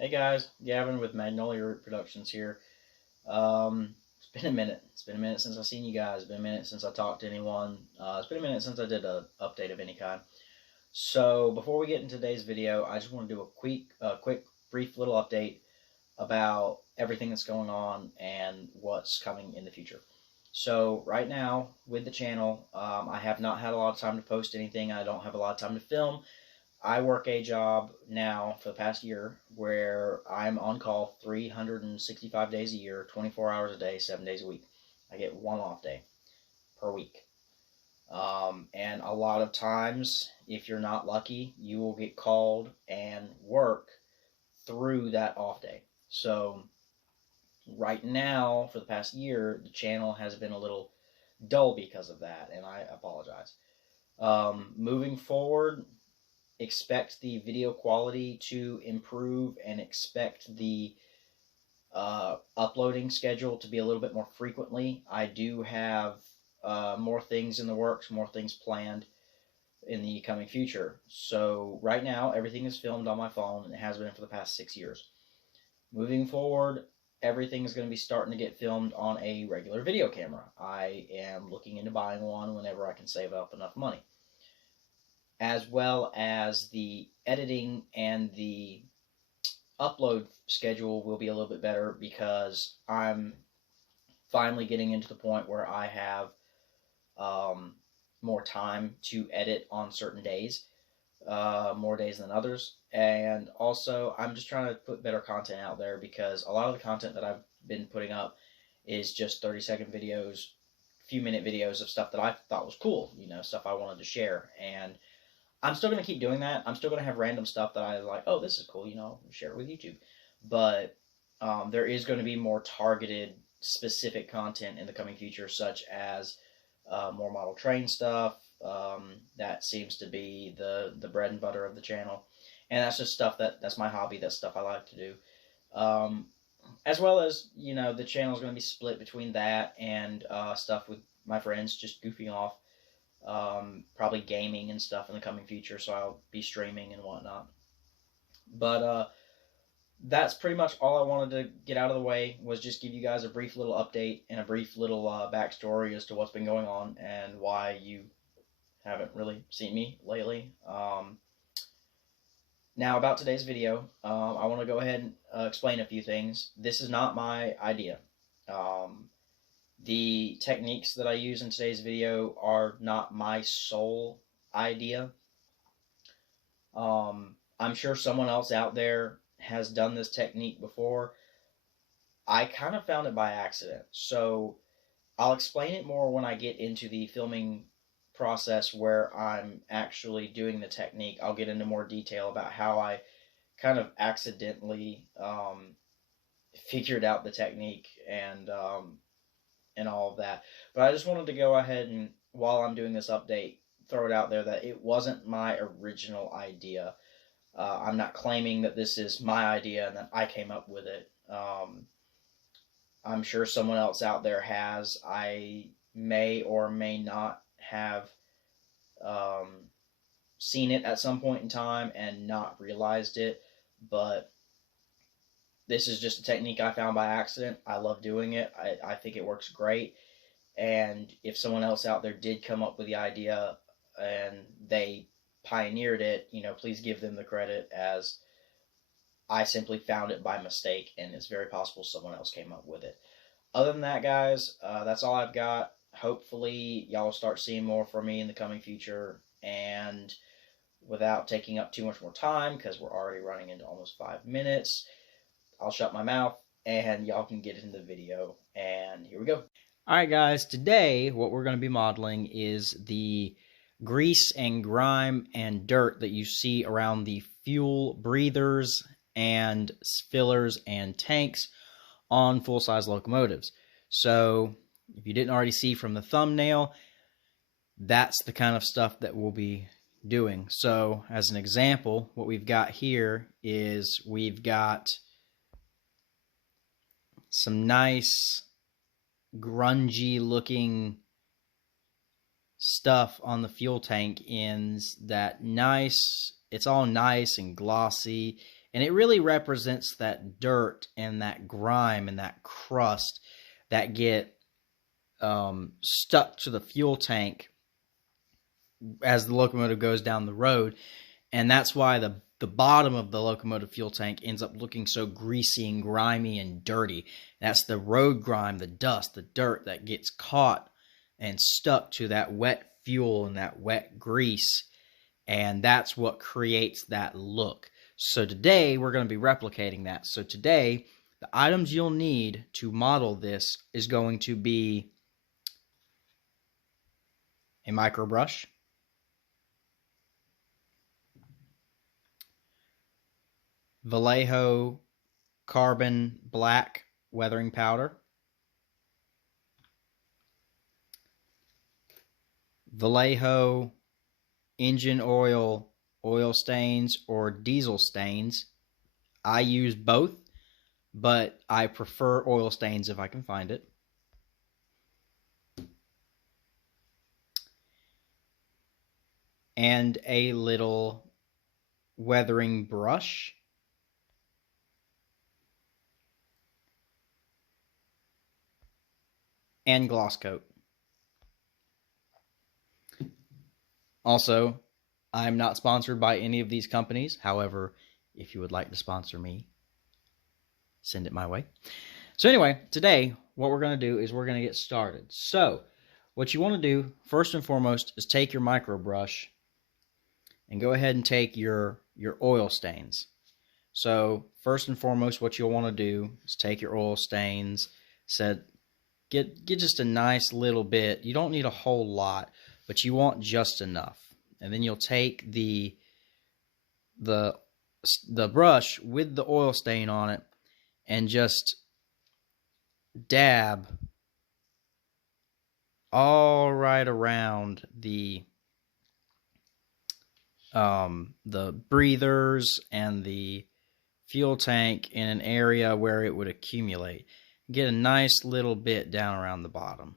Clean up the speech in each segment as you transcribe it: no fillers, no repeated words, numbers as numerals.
Hey guys, Gavin with Magnolia Root Productions here. It's been a minute. It's been a minute since I've seen you guys. It's been a minute since I talked to anyone. It's been a minute since I did an update of any kind. So before we get into today's video, I just want to do a quick, brief little update about everything that's going on and what's coming in the future. So right now with the channel, I have not had a lot of time to post anything. I don't have a lot of time to film. I work a job now for the past year where I'm on call 365 days a year, 24 hours a day, 7 days a week. I get one off day per week. And a lot of times, if you're not lucky, you will get called and work through that off day. So right now, for the past year, the channel has been a little dull because of that, and I apologize. Moving forward, expect the video quality to improve and expect the uploading schedule to be a little bit more frequently. I do have more things in the works, more things planned in the coming future. So right now, everything is filmed on my phone, and it has been for the past 6 years. Moving forward, everything is going to be starting to get filmed on a regular video camera. I am looking into buying one whenever I can save up enough money, as well as the editing and the upload schedule will be a little bit better because I'm finally getting into the point where I have more time to edit on certain days, more days than others. And also, I'm just trying to put better content out there because a lot of the content that I've been putting up is just 30-second videos, few minute videos of stuff that I thought was cool, stuff I wanted to share. And I'm still going to keep doing that. I'm still going to have random stuff that I like, oh, this is cool, share it with YouTube. But there is going to be more targeted, specific content in the coming future, such as more model train stuff. That seems to be the bread and butter of the channel. And that's just stuff that's my hobby. That's stuff I like to do. As well as, the channel is going to be split between that and stuff with my friends, just goofing off. Probably gaming and stuff in the coming future, so I'll be streaming and whatnot. But that's pretty much all I wanted to get out of the way, was just give you guys a brief little update and a brief little backstory as to what's been going on and why you haven't really seen me lately. Now about today's video, I want to go ahead and explain a few things. This is not my idea. The techniques that I use in today's video are not my sole idea. I'm sure someone else out there has done this technique before. I kind of found it by accident, so I'll explain it more when I get into the filming process where I'm actually doing the technique. I'll get into more detail about how I kind of accidentally figured out the technique and all of that. But I just wanted to go ahead and, while I'm doing this update, throw it out there that it wasn't my original idea. I'm not claiming that this is my idea and that I came up with it. I'm sure someone else out there has. I may or may not have seen it at some point in time and not realized it, but this is just a technique I found by accident. I love doing it. I think it works great. And if someone else out there did come up with the idea and they pioneered it, please give them the credit, as I simply found it by mistake, and it's very possible someone else came up with it. Other than that, guys, that's all I've got. Hopefully, y'all will start seeing more from me in the coming future. And without taking up too much more time, because we're already running into almost 5 minutes, I'll shut my mouth and y'all can get into the video. And here we go. Alright guys, today what we're going to be modeling is the grease and grime and dirt that you see around the fuel breathers and fillers and tanks on full-size locomotives. So if you didn't already see from the thumbnail, that's the kind of stuff that we'll be doing. So as an example, what we've got here is we've got some nice grungy looking stuff on the fuel tank ends. That nice, it's all nice and glossy. And it really represents that dirt and that grime and that crust that get stuck to the fuel tank as the locomotive goes down the road. And that's why the bottom of the locomotive fuel tank ends up looking so greasy and grimy and dirty. That's the road grime, the dust, the dirt that gets caught and stuck to that wet fuel and that wet grease. And that's what creates that look. So today we're going to be replicating that. So today the items you'll need to model this is going to be a micro brush, Vallejo carbon black weathering powder, Vallejo engine oil stains or diesel stains. I use both, but I prefer oil stains if I can find it. And a little weathering brush. And gloss coat. Also, I'm not sponsored by any of these companies. However, if you would like to sponsor me, send it my way. So anyway, today, what we're going to do is we're going to get started. So, what you want to do, first and foremost, is take your micro brush and go ahead and take your oil stains. So, first and foremost, what you'll want to do is take your oil stains, get just a nice little bit. You don't need a whole lot, but you want just enough. And then you'll take the brush with the oil stain on it and just dab all right around the breathers and the fuel tank in an area where it would accumulate. Get a nice little bit down around the bottom.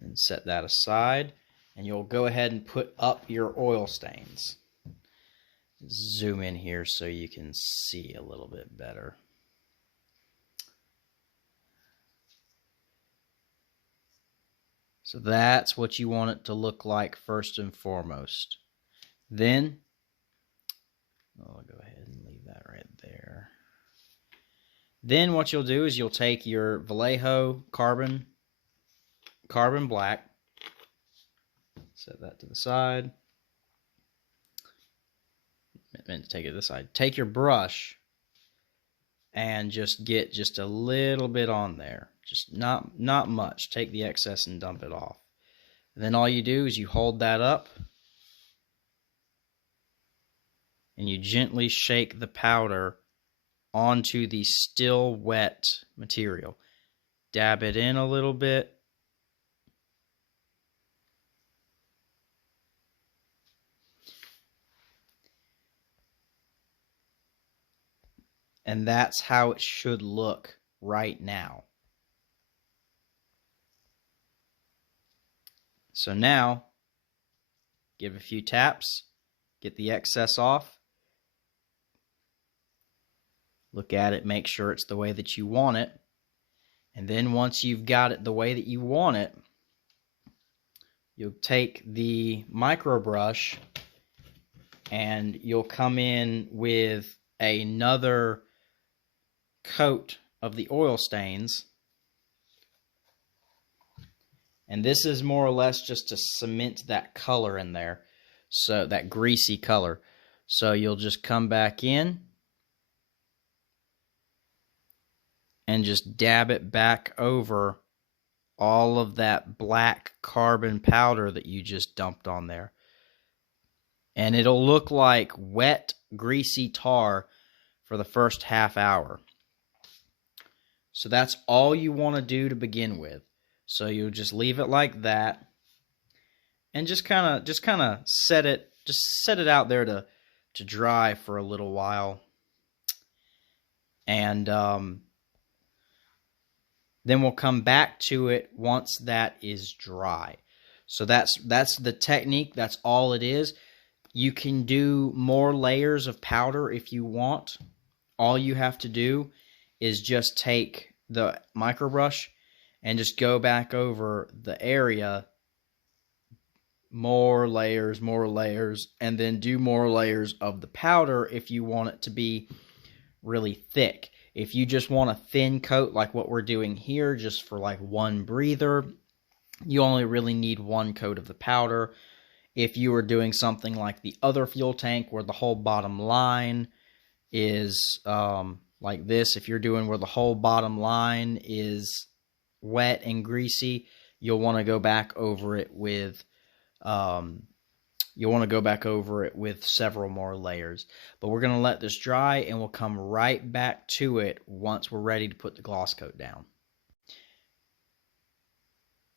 And set that aside, and you'll go ahead and put up your oil stains. Zoom in here so you can see a little bit better. So that's what you want it to look like first and foremost. Then, I'll go ahead and leave that right there. Then what you'll do is you'll take your Vallejo carbon black, set that to the side. I meant to take it to the side. Take your brush and just get just a little bit on there. Just not much. Take the excess and dump it off. And then all you do is you hold that up and you gently shake the powder onto the still wet material. Dab it in a little bit. And that's how it should look right now. So now, give a few taps, get the excess off. Look at it, make sure it's the way that you want it. And then once you've got it the way that you want it, you'll take the micro brush and you'll come in with another coat of the oil stains. And this is more or less just to cement that color in there, so that greasy color. So you'll just come back in and just dab it back over all of that black carbon powder that you just dumped on there. And it'll look like wet, greasy tar for the first half hour. So that's all you want to do to begin with. So you'll just leave it like that, and just kind of set it out there to dry for a little while, and then we'll come back to it once that is dry. So that's the technique. That's all it is. You can do more layers of powder if you want. All you have to do is just take the micro brush and just go back over the area, more layers, and then do more layers of the powder if you want it to be really thick. If you just want a thin coat like what we're doing here, just for like one breather, you only really need one coat of the powder. If you were doing something like the other fuel tank where the whole bottom line is like this, if you're doing where the whole bottom line is wet and greasy, you'll want to go back over it with several more layers. But we're going to let this dry, and we'll come right back to it once we're ready to put the gloss coat down.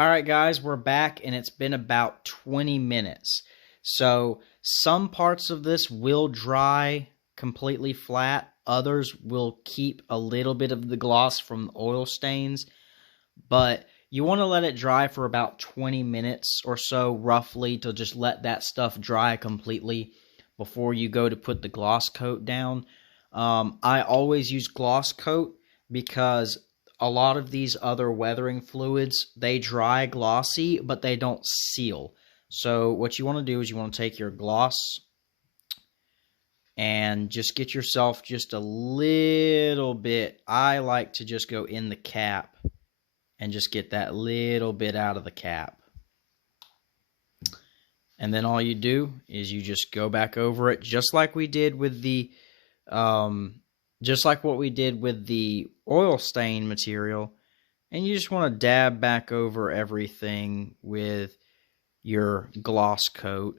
Alright guys, we're back, and it's been about 20 minutes. So some parts of this will dry completely flat. Others will keep a little bit of the gloss from the oil stains. But you want to let it dry for about 20 minutes or so, roughly, to just let that stuff dry completely before you go to put the gloss coat down. I always use gloss coat because a lot of these other weathering fluids, they dry glossy, but they don't seal. So what you want to do is you want to take your gloss and just get yourself just a little bit. I like to just go in the cap and just get that little bit out of the cap. And then all you do is you just go back over it, just like we did with the just like what we did with the oil stain material, and you just want to dab back over everything with your gloss coat.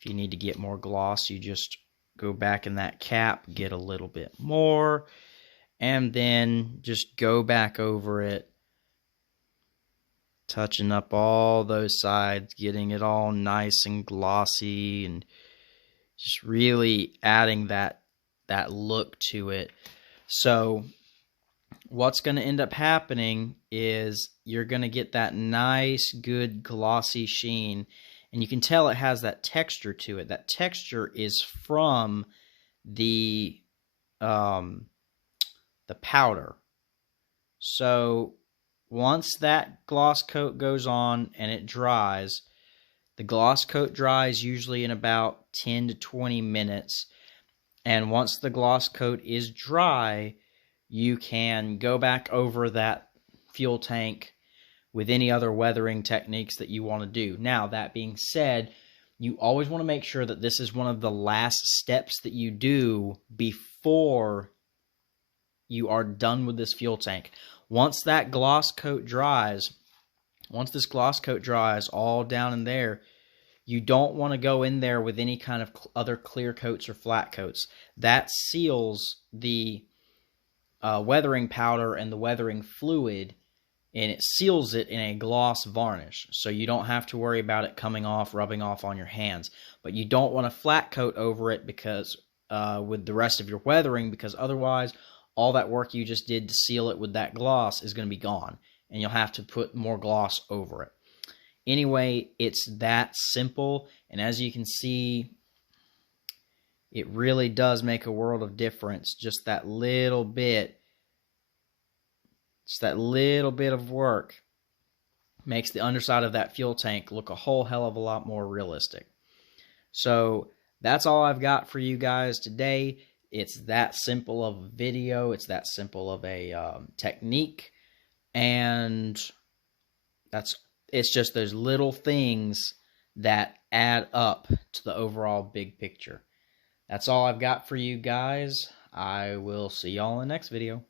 If you need to get more gloss, you just go back in that cap, get a little bit more, and then just go back over it, touching up all those sides, getting it all nice and glossy, and just really adding that look to it. So what's going to end up happening is you're going to get that nice, good, glossy sheen, and you can tell it has that texture to it. That texture is from the powder. So once that gloss coat goes on and it dries, the gloss coat dries usually in about 10 to 20 minutes. And once the gloss coat is dry, you can go back over that fuel tank with any other weathering techniques that you want to do. Now, that being said, you always want to make sure that this is one of the last steps that you do before you are done with this fuel tank. Once that gloss coat dries, once this gloss coat dries all down in there, you don't want to go in there with any kind of other clear coats or flat coats. That seals the weathering powder and the weathering fluid, and it seals it in a gloss varnish. So you don't have to worry about it coming off, rubbing off on your hands. But you don't want a flat coat over it because with the rest of your weathering, because otherwise all that work you just did to seal it with that gloss is going to be gone, and you'll have to put more gloss over it. Anyway, it's that simple, and as you can see, it really does make a world of difference. Just that little bit of work makes the underside of that fuel tank look a whole hell of a lot more realistic. So that's all I've got for you guys today. It's that simple of a video. It's that simple of a technique, and it's just those little things that add up to the overall big picture. That's all I've got for you guys. I will see y'all in the next video.